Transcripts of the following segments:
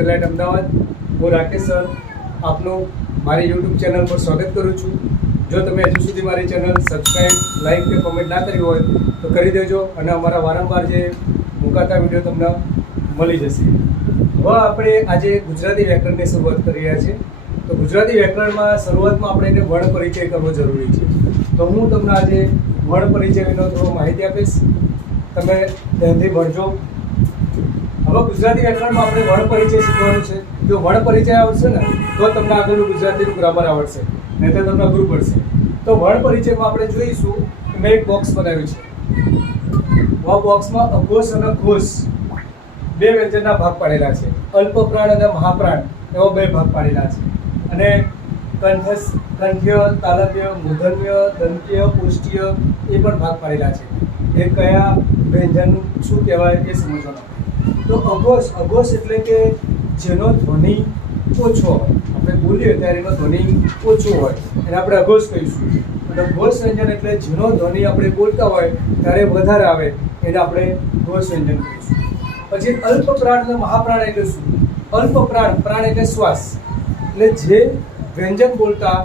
Satellite Ahmedabad. હું Rakesh sir આપનું મારી યુટ્યુબ ચેનલ પર સ્વાગત કરું છું. જો તમે હજુ સુધી મારી ચેનલ સબસ્ક્રાઈબ, લાઈક કે કોમેન્ટ ના કરી હોય તો કરી દેજો અને અમારા વારંવાર જે મુકાતા વિડીયો તમને મળી જશે. હવે આપણે આજે ગુજરાતી વ્યાકરણની શરૂઆત કરી રહ્યા છીએ. તો ગુજરાતી વ્યાકરણમાં શરૂઆતમાં આપણે એને વર્ણ પરિચય કરવો જરૂરી છે. તો હું તમને આજે વર્ણ પરિચયનો થોડો માહિતી આપીશ, તમે ધ્યાનથી ભણજો. હવે ગુજરાતી વ્યાકરણમાં આપણે વર્ણ પરિચય શીખવાનું છે. જો વર્ણ પરિચય આવડશે ને તો તમને આગળનું ગુજરાતીનું ગ્રામર આવડશે, નહીં તો તમને અઘરું પડશે. તો વર્ણ પરિચયમાં આપણે જોઈશું કે મેં એક બોક્સ બનાવ્યું છે. આ બોક્સમાં અઘોષ અને ઘોષ બે વ્યંજનના ભાગ પાડેલા છે. અલ્પપ્રાણ અને મહાપ્રાણ એવા બે ભાગ પાડેલા છે. અને કંઠ્ય, તાલવ્ય, મૂર્ધન્ય, દંત્ય, પુષ્ટ્ય એ પણ ભાગ પાડેલા છે. એ કયા વ્યંજન શું કહેવાય એ સમજવાનું. તો અઘોષ એટલે કે જેનો ધ્વનિ ઓછો હોય, આપણે બોલીએ ત્યારે એનો ધ્વનિ ઓછો હોય એને આપણે અઘોષ કહીશું. અને ઘોષ વ્યંજન એટલે જેનો ધ્વનિ આપણે બોલતા હોય ત્યારે વધારે આવે એને આપણે ઘોષ વ્યંજન કહીશું. પછી અલ્પપ્રાણ અને મહાપ્રાણ એટલે શું? પ્રાણ એટલે શ્વાસ, એટલે જે વ્યંજન બોલતા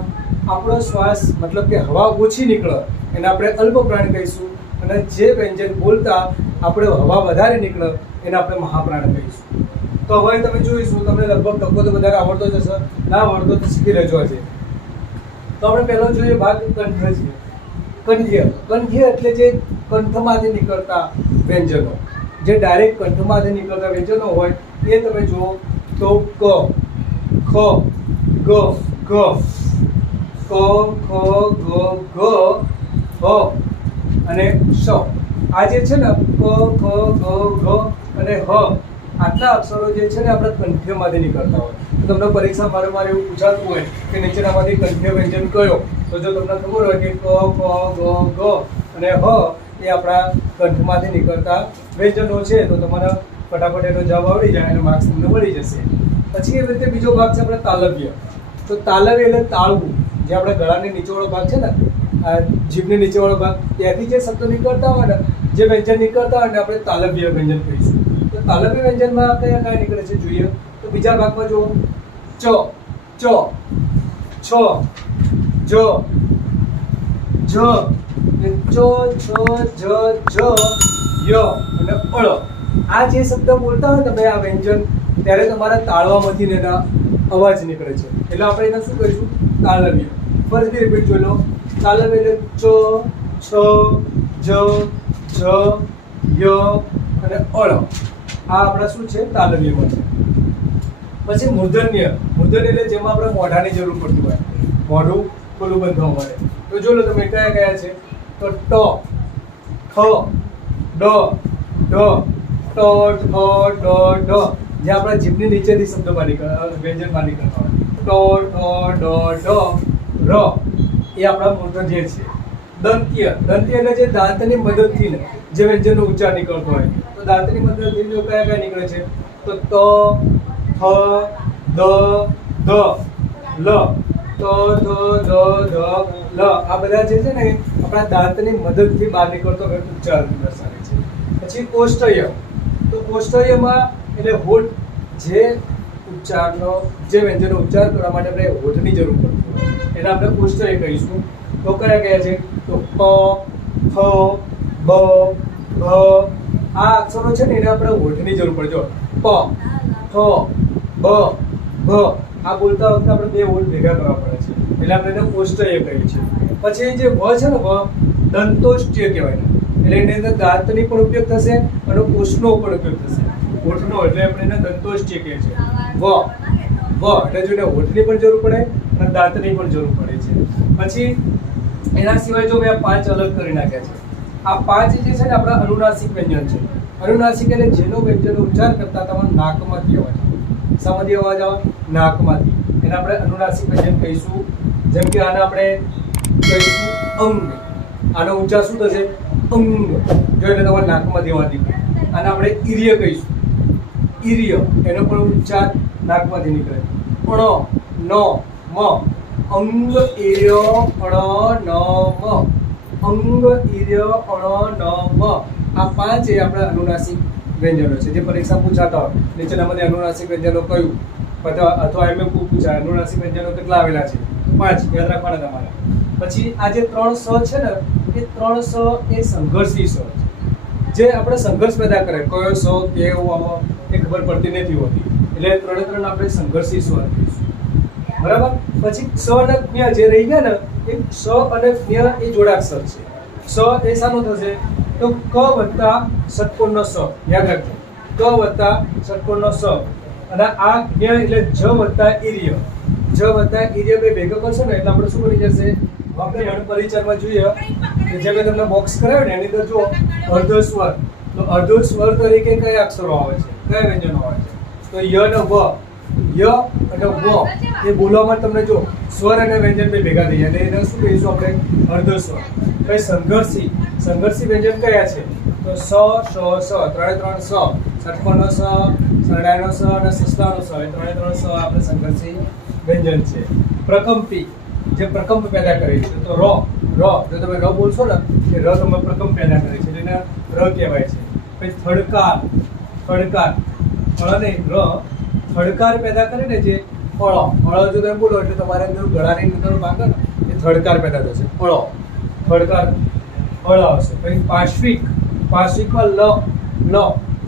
આપણો શ્વાસ મતલબ કે હવા ઓછી નીકળે એને આપણે અલ્પપ્રાણ કહીશું. અને જે વ્યંજન બોલતા આપણે હવા વધારે નીકળે એને આપણે મહાપ્રાણ કહીશું. તો હવે તમે જોઈશું, તમને લગભગ ટકો તો વધારે આવડતો જ હશે, ના આવડતો તો શીખી લેજો આજે. તો આપણે પહેલો જોઈએ ભાગ કંઠ્ય છે. કંઠ્ય એટલે જે કંઠમાંથી નીકળતા વ્યંજનો, જે ડાયરેક્ટ કંઠમાંથી નીકળતા વ્યંજનો હોય એ તમે જુઓ તો ક, ખ, ગ, ઘ, ક, ખ, ગ, ઘ, હ અને શ. આ જે છે ને ક, ખ, ગ, ઘ અને હ, આટલા અક્ષરો જે છે ને આપણે કંઠ્યમાંથી નીકળતા હોય. તો તમને પરીક્ષા વારંવાર એવું પૂછાતું હોય કે નીચેનામાંથી કંઠ્ય વ્યંજન કયો, તો જો તમને ખબર હોય કે ક, ખ, ગ, ઘ અને હ એ આપણા કંઠમાંથી નીકળતા વ્યંજનો છે તો તમારા ફટાફટ એનો જવાબ આવડી જાય અને માર્ક્સ તમને મળી જશે. પછી એવી રીતે બીજો ભાગ છે આપણે તાલવ્ય. તો તાલવ્ય એટલે તાળવું, જે આપણે ગળાની નીચેવાળો ભાગ છે ને, જીભની નીચેવાળો ભાગ, ત્યાંથી જે શબ્દો નીકળતા હોય ને, જે વ્યંજન નીકળતા હોય ને આપણે તાલવ્ય વ્યંજન કહીશું. તો તાલવ્ય વ્યંજનમાં કયા કયા નીકળે છે જોઈએ તો બીજા ભાગમાં જુઓ ચ, ચ, છ, જ, જ, ચ, છ, જ, ય અને અળ. આ જે શબ્દ બોલતા હોય તમે આ વ્યંજન, ત્યારે તમારા તાળવામાંથી એના અવાજ નીકળે છે, એટલે આપણે એને શું કહીશું? તાલવ્ય. ફરીથી રિપીટ જોઈ લો. તાલવ્ય એટલે ચ, છ, જ, ય અને અળ. આ આપણા શું છે? તાલવ્યમાં છે. પછી મૂર્ધન્ય. મૂર્ધન્ય એટલે જેમાં આપણે મોઢાની જરૂર પડતી હોય, મોઢું ખોલું બંધ થવા માટે. તો જો લો તમે કયા કયા છે તો ટ, ઠ, ડ, ઢ, ટ, ઠ, ડ, ઢ, જે આપણા જીભની નીચેથી શબ્દો બહાર વ્યંજન બહાર નીકળતા હોય. ટ, ઠ, ડ, ઢ, ર એ આપણા મૂર્ધન્ય છે. દંત્ય. દંત્ય એટલે જે દાંતની મદદથી જે વ્યંજનનો ઉચ્ચાર નીકળતો હોય. તો દાંતની મદદથી જો કયા કયા નીકળે છે તો ત, થ, દ, ધ, લ, ત, થ, દ, ધ, લ. આ બધા જે છે ને આપણા દાંતની મદદથી બહાર નીકળતો ઉચ્ચાર દર્શાવે છે. પછી કોષ્ટય. તો કોષ્ટયમાં એટલે હોઠ, જે ઉચ્ચારનો જે વ્યંજનનો ઉચ્ચાર કરવા માટે આપણે હોઠની જરૂર પડતી હોય એને આપણે કોષ્ટય કહીશું. તો કયા કયા છે તો પ, ફ, બ, ભ. આ અક્ષરો છે ને એને આપણે હોઠની જરૂર પડે. જો પ, ફ, બ, ભ આ બોલતા વખતે આપણે બે હોઠ ભેગા કરવા પડે છે, એટલે આપણે એને કોષ્ટય કહીએ છીએ. પછી જે વ છે ને, વ દંતોષ્ટ્ય કહેવાય. એટલે એની અંદર દાંતની પણ ઉપયોગ થશે અને કોષનો પણ ઉપયોગ થશે, હોઠનો, એટલે આપણે એને દંતોષ્ટ્ય કહીએ છીએ. વ એટલે જો એને હોઠની પણ જરૂર પડે અને દાંતની પણ જરૂર પડે છે. પછી એના સિવાય જો મેં આ 5 અલગ કરી નાખ્યા છે. આ 5 જે છે ને આપણા અનુનાસિક વ્યંજન છે. અનુનાસિક એટલે જેનો વ્યંજનનો ઉચ્ચાર કરતા તમારા નાકમાંથી અવાજ આવે. શામાંથી અવાજ આવે? નાકમાંથી. એને આપણે અનુનાસિક વ્યંજન કહીશું. જેમ કે આને આપણે કહીશું અંગ. આનો ઉચ્ચાર શું થશે? અંગ. જો એટલે તમારા નાકમાંથી અવાજ નીકળે. આને આપણે ઈર્ય કહીશું. ઈર્ય, એનો પણ ઉચ્ચાર નાકમાંથી નીકળે. અણ, ન, મ. અંગ, ઈર્ય, અણ, ન, મ. અંગ, ઈર્ય, અણ, ન, મ. આ 5 એ આપણા અનુનાસિક વ્યંજનો છે જે પરીક્ષા પૂછાતા હોય. નીચેનામાંથી અનુનાસિક વ્યંજનો કયું, અથવા એમ પૂછાય અનુનાસિક વ્યંજનો કેટલા આવેલા છે? 5 યાદ રાખવાના તમારે. પછી આ જે 3 સ છે ને, એ 3 સ એ સંઘર્ષી સ છે, જે આપણે સંઘર્ષ પેદા કરે. કયો સ કેવો એ ખબર પડતી નથી હોતી, એટલે 3 આપણે સંઘર્ષી સ્વર કહીશું. બરાબર. પછી સ અને જ્ઞ જે રહી ગયા ને, એ સ અને જ્ઞ એ જોડાક્ષર છે. સ એ શાનું થશે? તો ક વત્તા ષટકોણનો સ. યાદ રાખજો, ક વત્તા ષટકોણનો સ. અને આ જ્ઞ એટલે જ વત્તા ઈર્ય. જ વત્તા ઈર્ય બે ભેગા કરશો ને એટલે આપણે શું બની જશે? આપણે વર્ણપરિચયમાં જોઈએ કે જે મેં તમને બોક્સ કરાવ્યું ને એની અંદર જો અર્ધ સ્વર, તો અર્ધ સ્વર તરીકે કયા અક્ષરો આવે છે, કયા વ્યંજનો આવે છે? તો ય અને વ. ય અને વ એ બોલવામાં તમને જો સ્વર અને વ્યંજન બે ભેગા થઈ જાય, એને શું કહીશું આપણે? અર્ધ સ્વર. પછી સંઘર્ષી, સંઘર્ષી વ્યંજન કયા છે? તો સ, શ, સ, 3 સ, ષટકોણનો સ, સરડાનો સ અને સસલાનો સ, એ 3 સ આપણે સંઘર્ષી વ્યંજન છે. પ્રકંપી, જે પ્રકંપ પેદા કરે છે, તો ર, જો તમે ર બોલશો ને એ ર તમે પ્રકંપ પેદા કરે છે, એને ર કહેવાય છે. પછી થડકાર, થડકાર, ળ ને ર, થડકાર પેદા કરે ને જે ફળો, ફળો જો તમે બોલો એટલે તમારે અંદર ગળાની અંદર ભાગ ને એ થડકાર પેદા થશે. ફળો, થડકાર ફળ આવશે. પછી પાશ્વિક, પાશ્વિકમાં લ, લ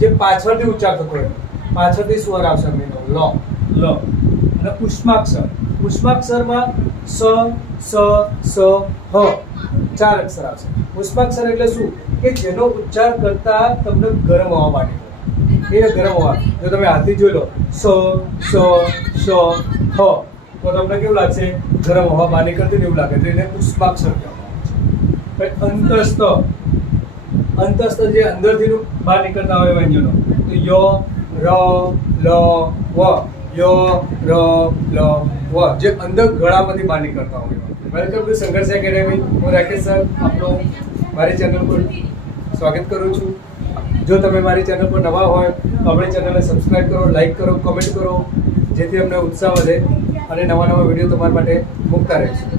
જે પાછળથી ઉચ્ચાર થતો હોય, પાછળથી સ્વર આવશે એનો લ, લ. અને પુષ્પાક્ષર, પુષ્પાક્ષરમાં સ, સ, સ, હ 4 અક્ષર આવશે. પુષ્પાક્ષર એટલે શું? કે જેનો ઉચ્ચાર કરતા તમને ગરમ હવા માંડી, એ ગરમ હવા. જો તમે હાથથી જોઈ લો સ, સ, સ, હ, તો તમને કેવું લાગશે? ગરમ હવા બહાર નીકળતી એવું લાગે, તો એને પુષ્પાક્ષર કહેવામાં આવે છે. અંતસ્થ, અંતસ્થ જે અંદરથી બહાર નીકળતા હોય વ્યંજનો, તો ય, ર, લ, વ, ય, ર, લ, વ જે અંદર ગળામાંથી બહાર નીકળતા હોય. વેલકમ ટુ સંઘર્ષ એકેડેમી. હું રાકેશ સર આપણો મારી ચેનલ પર સ્વાગત કરું છું. જો તમે મારી ચેનલ પર નવા હોય તો આપણી ચેનલને સબસ્ક્રાઇબ કરો, લાઈક કરો, કમેન્ટ કરો, જેથી અમને ઉત્સાહ વધે અને નવા વિડીયો તમારા માટે મૂકતા રહીશું.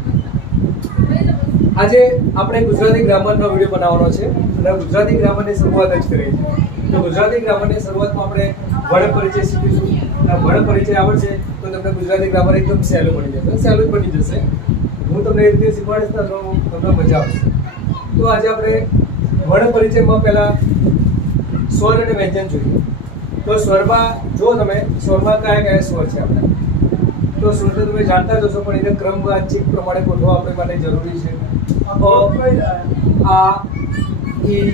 આજે આપણે ગુજરાતી ગ્રામરનો વિડીયો બનાવવાનો છે અને ગુજરાતી ગ્રામરની શરૂઆત જ કરી છે. તો ગુજરાતી ગ્રામરની શરૂઆતમાં આપણે વર્ણ પરિચય શીખીશું. અને વર્ણ પરિચય આવડશે તો તમને ગુજરાતી ગ્રામર એકદમ સહેલું બની જશે, સહેલું જ બની જશે. હું તમને એ રીતે શીખવાડીશ તો તમને મજા આવશે. તો આજે આપણે વર્ણ પરિચયમાં પહેલા સ્વર અને વ્યંજન જોઈએ. તો સ્વરમાં જો તમે સ્વરમાં કયા કયા સ્વર છે આપણે, તો સ્વર તો તમે જાણતા જ હશો, પણ એને ક્રમવાચિક પ્રમાણે ગોઠવવા આપણી માટે જરૂરી છે. આ ઈ,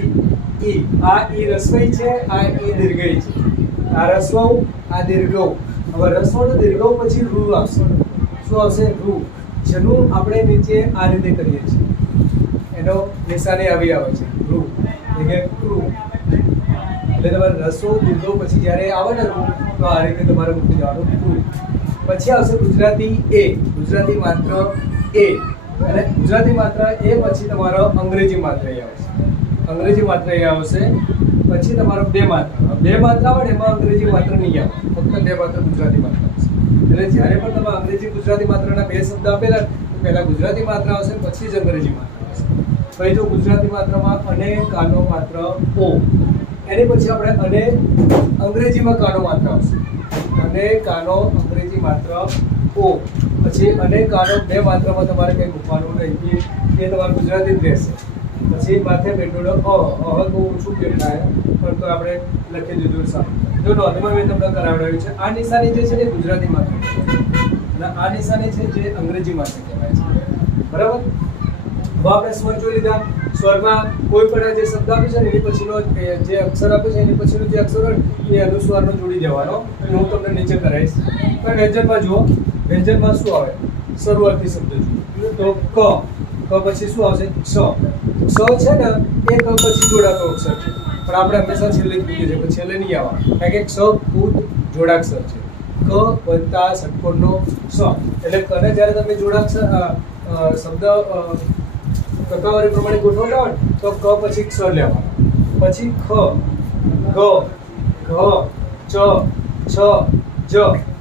ઈ. આ ઈ રસ્વઈ છે, આ ઈ દીર્ઘઈ છે. આ રસ્વ, આ દીર્ઘ. હવે રસ્વ અને દીર્ઘ પછી રૂ આવશે. શું આવશે? રૂ. જેનું આપણે નીચે આ રીતે કરીએ છીએ, એનો નિશાની આવી આવે છે રૂ, એટલે રૂ. એટલે તમારે રસ્વ દીર્ઘ પછી જ્યારે આવે ને રૂ, તો આ રીતે તમારે મૂકી જવાનું રૂ. પછી આવશે ગુજરાતી એ, ગુજરાતી માત્ર એ. અને ગુજરાતી માત્ર એ પછી તમારો અંગ્રેજી માત્ર એ આવશે, અંગ્રેજી માત્ર એ આવશે. પછી તમારો બે માત્ર, બે માત્ર આવે ને એમાં અંગ્રેજી માત્ર નહીં આવે, ફક્ત બે માત્ર ગુજરાતી માત્ર આવશે. એટલે જ્યારે પણ તમે અંગ્રેજી ગુજરાતી માત્રના બે શબ્દ આપેલા તો પહેલા ગુજરાતી માત્ર આવશે, પછી જ અંગ્રેજી માત્ર આવશે. પછી જો ગુજરાતી માત્રમાં અને કાનો માત્ર ઓ, એની પછી આપણે અને અંગ્રેજીમાં કાનો માત્ર આવશે, અને કાનો અંગ્રેજી માત્ર ઓ. પછી અને કાનો બે માત્રામાં તમારે કંઈ મૂકવાનું નહીં, એ તમારે ગુજરાતી જ રહેશે. પછી માથે બેઠેલો અ, હવે બહુ ઓછું દેખાય પણ તો આપણે લખી દીધું સારું. જો નોંધમાં મેં તમને કરાવડાવ્યું છે. આ નિશાની જે છે એ ગુજરાતી માત્ર અને આ નિશાની છે જે અંગ્રેજી માત્ર કહેવાય છે. બરાબર. હવે આપણે સ્વર જોઈ લીધા. સ્વરમાં કોઈ પણ જે શબ્દ આપ્યો છે ને એની પછીનો જે અક્ષર આપ્યો છે એની પછીનો જે અક્ષર હોય એ અનુસ્વારનો જોડી દેવાનો, એટલે હું તમને નીચે કરાવીશ. પણ વ્યંજનમાં જુઓ, વ્યંજનમાં શું આવે? શરૂઆતથી શબ્દ જુઓ તો ક, ક પછી શું આવશે? સ. સ છે ને એ ક પછી જોડાતો અક્ષર છે, પણ આપણે હંમેશા છેલ્લે જ મૂકીએ છીએ, પણ છેલ્લે નહીં આવવા, કારણ કે સ ખુદ જોડાક્ષર છે. ક વત્તા ષટકોણનો સ. એટલે કને જ્યારે તમે જોડાક્ષર શબ્દ ટકાવારી પ્રમાણે ગોઠવતા હોય તો ક પછી ક્ષ લેવાનો, પછી ખ, ગ, ઘ, ચ, છ, જ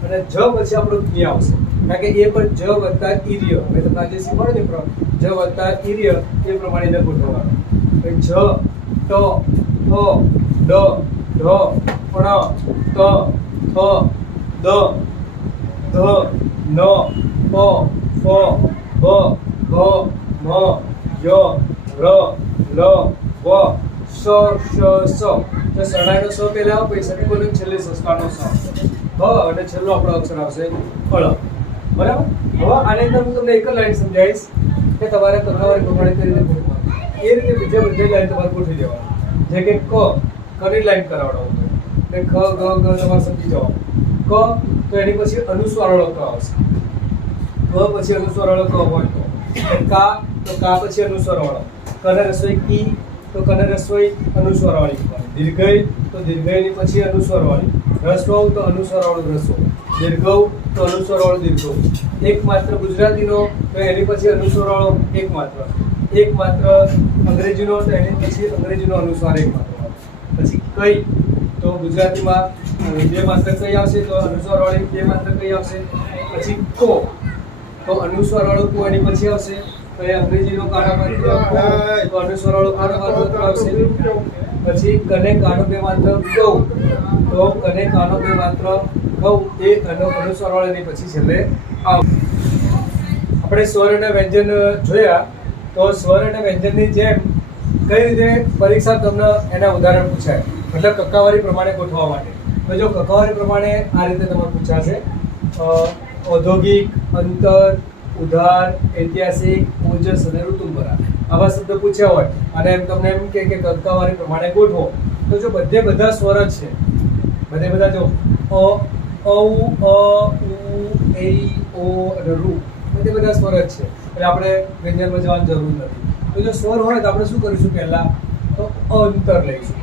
અને જ પછી આપણો જ્ઞ આવશે, કારણ કે એ પણ જ વત્તા ઈર્ય. મેં તમને આજે શીખવાડ્યું ને, જ વત્તા ઈર્ય એ પ્રમાણે એને ગોઠવવાનો. પછી જ, ટ, હ, ડ, પણ ત થ દ ધ ન પ ફ બ ભ મ ય ર લ વ સ શ સ. તો શરણાઈનો સ પહેલા આવે, પછી સમીકરણ છેલ્લે સંસ્કારનો સ, હ અને છેલ્લો આપણો અક્ષર આવશે ળ. બરાબર. હવે આની અંદર હું તમને એક જ લાઈન સમજાવીશ કે તમારે ટકાવારી પ્રમાણે કઈ રીતે ગોઠવવાનું. એ રીતે બીજા બધી લાઈન તમારે ગોઠવી દેવાની. જે કે કની લાઈન કરાવડાવો એટલે ખ ગ ગ તમારે સમજી જવાનું. ક તો એની પછી અનુસ્વારવાળો ક આવશે. ક પછી અનુસ્વારવાળો ક હોય તો કા, તો કા પછી અનુસ્વારવાળો. કને રસોઈ કી, તો કને રસોઈ અનુસ્વારવાળી. દીર્ઘઈ તો દીર્ઘઈની પછી અનુસ્વારવાળી. રસ્વ તો અનુસ્વારવાળો રસ્વ. દીર્ઘ તો અનુસ્વારવાળો દીર્ઘ. એક માત્ર ગુજરાતીનો તો એની પછી અનુસ્વારવાળો એક માત્ર. એક માત્ર અંગ્રેજીનો તો એની પછી અંગ્રેજીનો અનુસ્વાર એક માત્ર. પછી કઈ તો ગુજરાતીમાં બે માત્ર કઈ આવશે તો અનુસ્વારવાળી બે માત્ર કઈ આવશે. પછી કો તો અનુસ્વારવાળો કો એની પછી આવશે. તો એ અંગ્રેજીનો કાનો માત્ર તો અનુસ્વારવાળો કાનો માત્ર આવશે. પછી કને કાનો બે માત્ર ગૌ તો કને કાનો બે માત્ર ગૌ એ અનુસ્વારવાળાની પછી છેલ્લે આવશે. આપણે સ્વર અને વ્યંજન જોયા. તો સ્વર અને વ્યંજનની જેમ કઈ રીતે પરીક્ષા તમને એના ઉદાહરણ પૂછાય, મતલબ ટકાવારી પ્રમાણે ગોઠવવા માટે. તો જો ટકાવારી પ્રમાણે આ રીતે તમારે પૂછાશે ઔદ્યોગિક, અંતર, ઉધાર, ઐતિહાસિક, ઓજસ અને ઋતુંબરા આવા શબ્દ પૂછ્યા હોય અને એમ તમને એમ કે ટકાવારી પ્રમાણે ગોઠવો. તો જો બધા સ્વર જ છે, બધા જો ઔ અ ઉ એ ઓ અને રૂ બધા સ્વર જ છે, એટલે આપણે વ્યંજનમાં જવાની જરૂર નથી. તો જો સ્વર હોય તો આપણે શું કરીશું પહેલા તો અંતર લઈશું.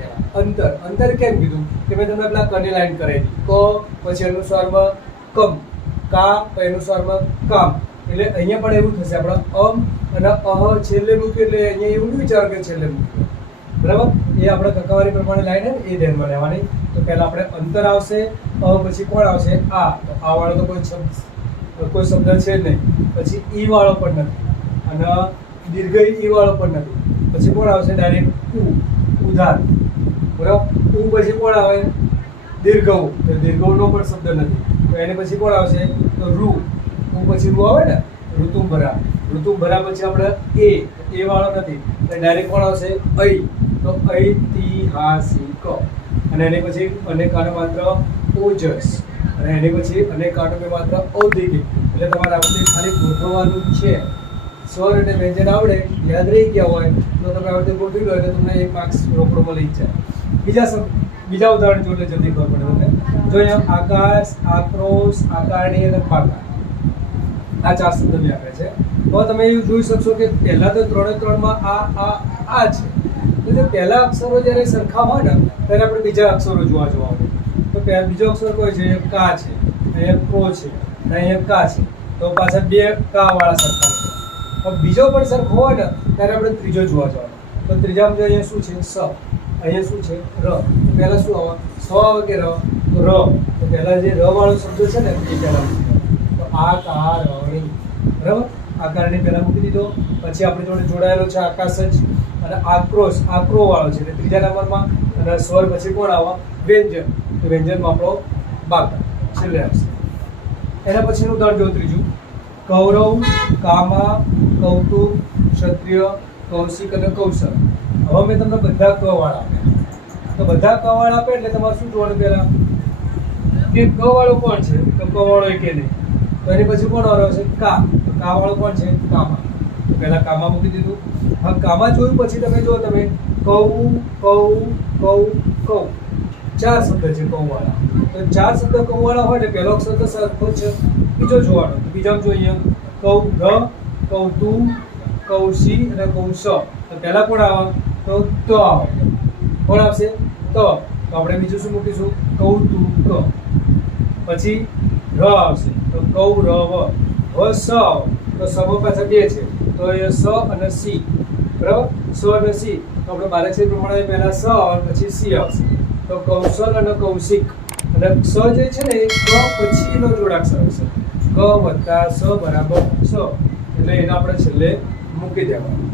અંતર કેમ કીધું કે મેં તમને પેલા કની લાઈન કરાવી ક પછી અનુસ્વારમાં કમ, કા પછી અનુસ્વારમાં કામ. એટલે અહીંયા પણ એવું થશે આપણે અને અહ છેલ્લે મૂક્યું એટલે અહીંયા એવું નહીં વિચારો કે છેલ્લે મૂક્યું. બરાબર. એ આપણે ટકાવારી પ્રમાણે લાઈન ને એ ધ્યાનમાં લેવાની. તો પહેલા આપણે અંતર આવશે, પછી કોણ આવશે આ. તો આ વાળો તો કોઈ શબ્દ છે જ નહીં. પછી ઈ વાળો પણ નથી અને દીર્ઘ ઈ વાળો પણ નથી. પછી કોણ આવશે ડાયરેક્ટ ઉ, ઉધાર. બરાબર. ઉ પછી કોણ આવે દીર્ઘ ઉ, તો દીર્ઘ ઉનો પણ શબ્દ નથી. તો એને પછી કોણ આવશે તો રૂ. ઉ પછી રૂ આવે ને ઋતુંબરા. ઋતુંબરા પછી આપણે એ વાળો નથી એટલે ડાયરેક્ટ કોણ આવશે ઐ. તો ઐતિહાસિક. અને એની પછી અનેકાનો માત્ર ઓજસ. અને એની પછી અનેકાનો માત્ર ઔદ્યોગિક. એટલે તમારે આપણે ખાલી ગોઠવવાનું છે. સ્વર અને વ્યંજન આવડે, યાદ રહી ગયા હોય તો તમે આ રીતે ગોઠવી લો એટલે તમને 1 માર્ક્સ રોકડો મળી જ જાય. બીજા ઉદાહરણ જોડે જલ્દી ખબર પડે તમને. જો અહીંયા આકાશ, આક્રોશ, આકારણી અને પાકા આ 4 શબ્દ બી આપે છે. તો તમે એવું જોઈ શકશો કે પહેલા તો 3 માં આ છે. તો જો પહેલા અક્ષરો જ્યારે સરખા હોય ને ત્યારે આપણે બીજા અક્ષરો જોવા હોય. તો બીજો અક્ષર કોઈ છે કા છે, અહીંયા ક્રો છે, અહીંયા કા છે. તો પાછા 2 કા વાળા સરખા છે. તો બીજો પણ સરખો હોય ને ત્યારે આપણે ત્રીજો જોવા જવાનો. તો ત્રીજામાં જો અહીંયા શું છે સ, અહીંયા શું છે ર. પહેલા શું આવે સ આવે કે ર? તો ર. તો પહેલા જે ર વાળો શબ્દ છે ને એ પહેલા તો આકારણી. બરાબર. આકારણી પહેલા મૂકી દીધો. પછી આપણી જોડે જોડાયેલો છે આકાશ જ અને આક્રોશ, આક્રો વાળો છે એટલે ત્રીજા નંબરમાં. અને સ્વર પછી કોણ આવે વ્યંજન. તો વ્યંજનમાં આપણો બાકા છેલ્લે આવશે. એના પછીનું ઉદાહરણ જો ત્રીજું કૌરવ, કામા, કૌતુક, ક્ષત્રિય, કૌશિક અને કૌશલ. હવે મેં તમને બધા ક વાળા આપ્યા. તો બધા ક વાળા આપે એટલે તમારે શું જોવાનું પહેલા કે ક વાળો કોણ છે તો ક વાળો એકે નહીં. તો એની પછી કોણ વાળો છે કા. તો કા વાળો કોણ છે કામા. તો પહેલા કામા મૂકી દીધું. હવે કામા જોયું પછી તમે જો તમે કૌ, કૌ, કૌ, કૌ 4 શબ્દ છે કૌ વાળા. તો 4 શબ્દ કૌ વાળા હોય એટલે પહેલો અક્ષર તો સરખો છે. બીજો જોવાનો તો બીજામાં જોઈએ કૌ કૌતુ, કૌશી અને કૌશ. તો પહેલા કોણ આવે તો ત આવે. કોણ આવશે ત. તો આપણે બીજું શું મૂકીશું કૌતુક. પછી ર આવશે તો કૌરવ. હવે સ આવે તો સમાં પાછા 2 છે તો એ સ અને સી. બરાબર. સ અને સી. તો આપણે બારાક્ષરી પ્રમાણે પહેલા સ આવે પછી સી આવશે. તો કૌશલ અને કૌશિક. અને સ જે છે ને એ ક પછીનો જોડાક્ષર આવશે. ક વત્તા સ બરાબર સ. એટલે એને આપણે છેલ્લે મૂકી દેવાનું.